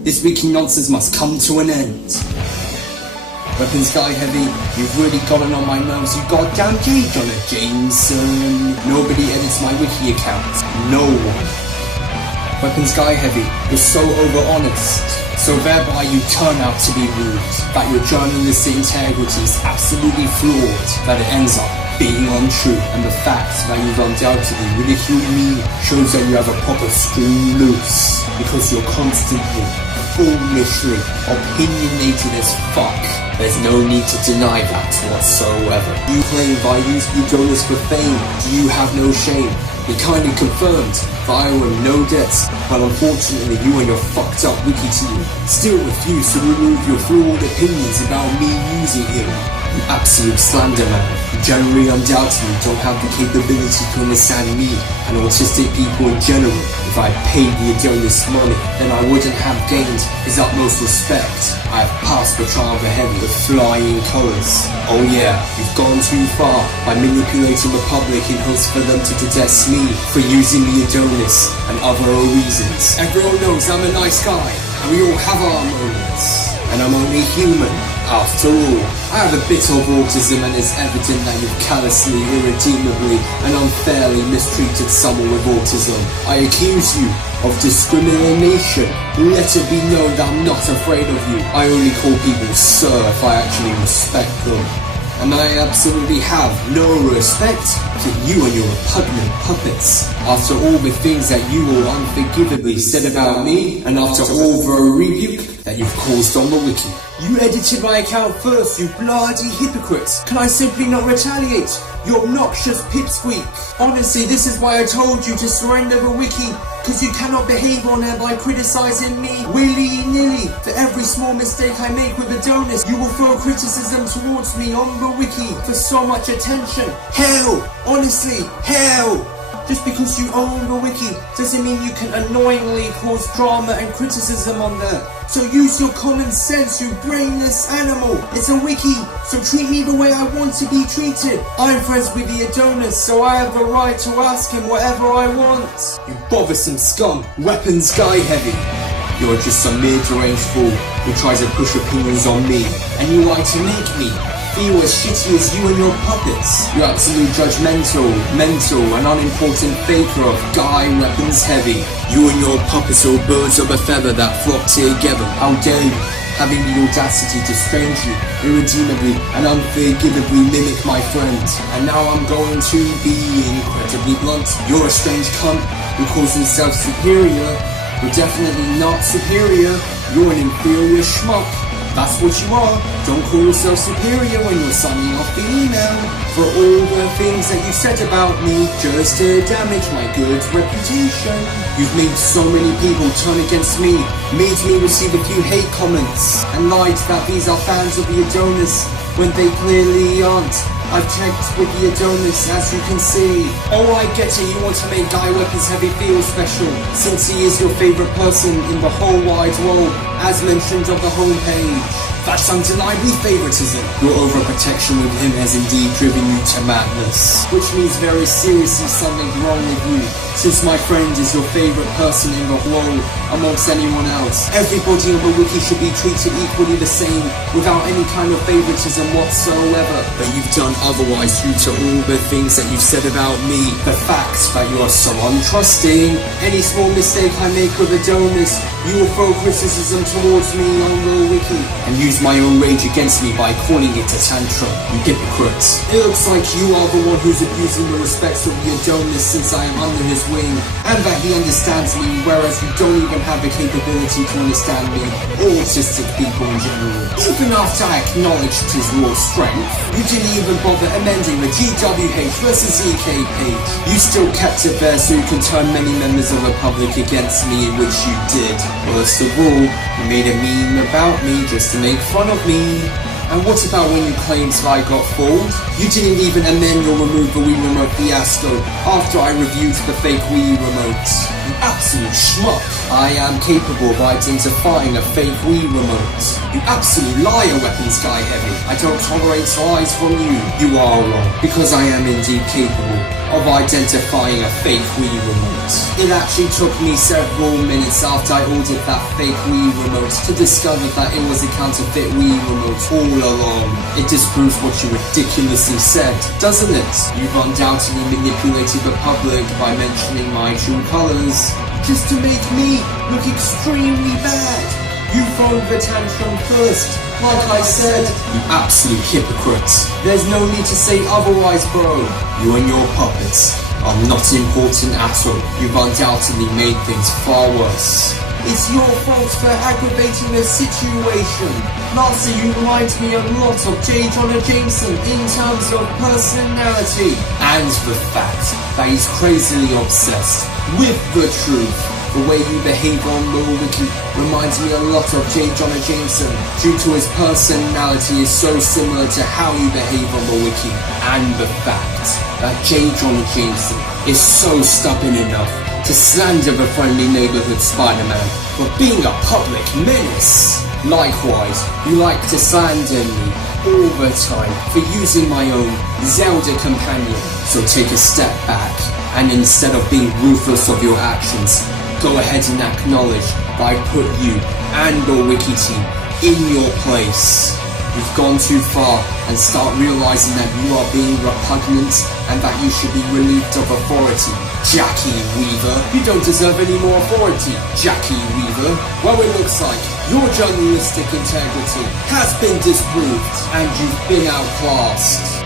This wiki nonsense must come to an end. Weapons Guy Heavy, you've really gotten on my nerves, you goddamn J. Jonah Jameson. Nobody edits my wiki account. No one. Weapons Guy Heavy, you're so over-honest. So thereby you turn out to be rude. That your journalistic integrity is absolutely flawed. That it ends up being untrue. And the fact that you've undoubtedly ridiculed me shows that you have a proper screw loose. Because you're constantly, foolishly, opinionated as fuck. There's no need to deny that whatsoever. You claim I use Udonis for fame. You have no shame. It kindly confirmed that I owe him no debts, but unfortunately you and your fucked up wiki team still refuse to remove your flawed opinions about me using him. You absolute slander man. You generally undoubtedly don't have the capability to understand me and autistic people in general. If I paid the Adonis money, then I wouldn't have gained his utmost respect. I have passed the trial of the heavy with flying colours. Oh yeah, you've gone too far by manipulating the public in hopes for them to detest me for using the Adonis and other reasons. Everyone knows I'm a nice guy, and we all have our moments. And I'm only human, after all. I have a bit of autism and it's evident that you've callously, irredeemably and unfairly mistreated someone with autism. I accuse you of discrimination. Let it be known that I'm not afraid of you. I only call people sir if I actually respect them. And I absolutely have no respect for you and your repugnant puppets. After all the things that you all unforgivably said about me, and after all the rebuke that you've caused on the wiki. You edited my account first, you bloody hypocrites. Can I simply not retaliate? You obnoxious pipsqueak. Honestly, this is why I told you to surrender the wiki. Cause you cannot behave on air by criticizing me willy-nilly. For every small mistake I make with Adonis, you will throw criticism towards me on the wiki for so much attention. Hell! Honestly, hell! Just because you own the wiki doesn't mean you can annoyingly cause drama and criticism on there. So use your common sense, you brainless animal. It's a wiki, so treat me the way I want to be treated. I'm friends with the Adonis, so I have the right to ask him whatever I want. You bothersome scum, Weapons Guy Heavy. You're just some mid-range fool who tries to push opinions on me, and you like to make me feel as shitty as you and your puppets. You're absolute judgmental, mental, and unimportant faker of Guy Weapons Heavy. You and your puppets are birds of a feather that flock together. How dare you, having the audacity to strangely, irredeemably, and unforgivably mimic my friend. And now I'm going to be incredibly blunt. You're a strange cunt who calls himself superior. You're definitely not superior. You're an inferior schmuck. That's what you are. Don't call yourself superior when you're signing off the email for all the things that you said about me just to damage my good reputation. You've made so many people turn against me, made me receive a few hate comments, and lied that these are fans of the Adonis when they clearly aren't. I've checked with the Adonis, as you can see. Oh, I get it, you want to make Guy Weapons Heavy feel special, since he is your favourite person in the whole wide world, as mentioned on the homepage. That's undeniably favoritism. Your overprotection with him has indeed driven you to madness, which means very seriously something wrong with you, since my friend is your favourite person in the world amongst anyone else. Everybody on the wiki should be treated equally the same, without any kind of favoritism whatsoever. But you've done otherwise due to all the things that you've said about me. The fact that you are so untrusting. Any small mistake I make with Adonis, you will throw criticism towards me on the wiki, and use my own rage against me by calling it a tantrum. You hypocrites. It looks like you are the one who's abusing the respects of the Adonis since I am under his wing, and that he understands me, whereas you don't even have the capability to understand me, or autistic people in general. Even after I acknowledged his raw strength, you didn't even bother amending the GWH versus EK page. You still kept it there so you can turn many members of the public against me, in which you did. Worst of all, you made a meme about me just to make fun of me. And what about when you claimed that I got fooled? You didn't even amend or remove the Wii Remote fiasco after I reviewed the fake Wii Remote. You absolute schmuck. I am capable of identifying a fake Wii Remote. You absolute liar, Weapons Guy Heavy. I don't tolerate lies from you. You are wrong, because I am indeed capable of identifying a fake Wii remote. It actually took me several minutes after I ordered that fake Wii remote to discover that it was a counterfeit Wii remote all along. It disproves what you ridiculously said, doesn't it? You've undoubtedly manipulated the public by mentioning my true colors, just to make me look extremely bad. You throw the tantrum first, like I said. You absolute hypocrite. There's no need to say otherwise, bro. You and your puppets are not important at all. You've undoubtedly made things far worse. It's your fault for aggravating the situation. Lastly, you remind me a lot of J. Jonah Jameson in terms of personality, and the fact that he's crazily obsessed with the truth. The way you behave on the wiki reminds me a lot of J. Jonah Jameson, due to his personality is so similar to how you behave on the wiki, and the fact that J. Jonah Jameson is so stubborn enough to slander the friendly neighborhood Spider-Man for being a public menace. Likewise, you like to slander me all the time for using my own Zelda companion. So take a step back, and instead of being ruthless of your actions, go ahead and acknowledge that I put you and the wiki team in your place. You've gone too far, and start realizing that you are being repugnant and that you should be relieved of authority. Jackie Weaver, you don't deserve any more authority, Jackie Weaver. Well, it looks like your journalistic integrity has been disproved and you've been outclassed.